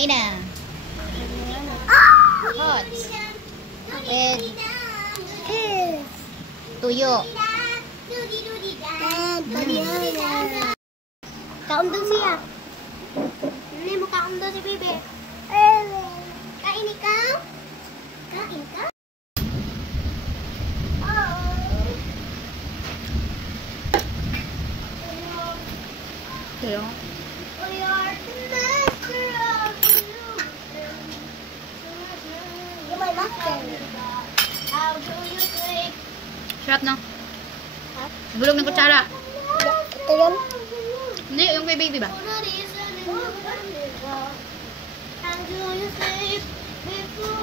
Na. Hot. With tuyo. Kaundong siya. Hindi mo kaundong si Bebe. Kain ikaw? Kain ka? Tuyo. Sarap no? Bulog ng kutsara. Ito yun? Hindi, yung kay baby ba? How do you sleep before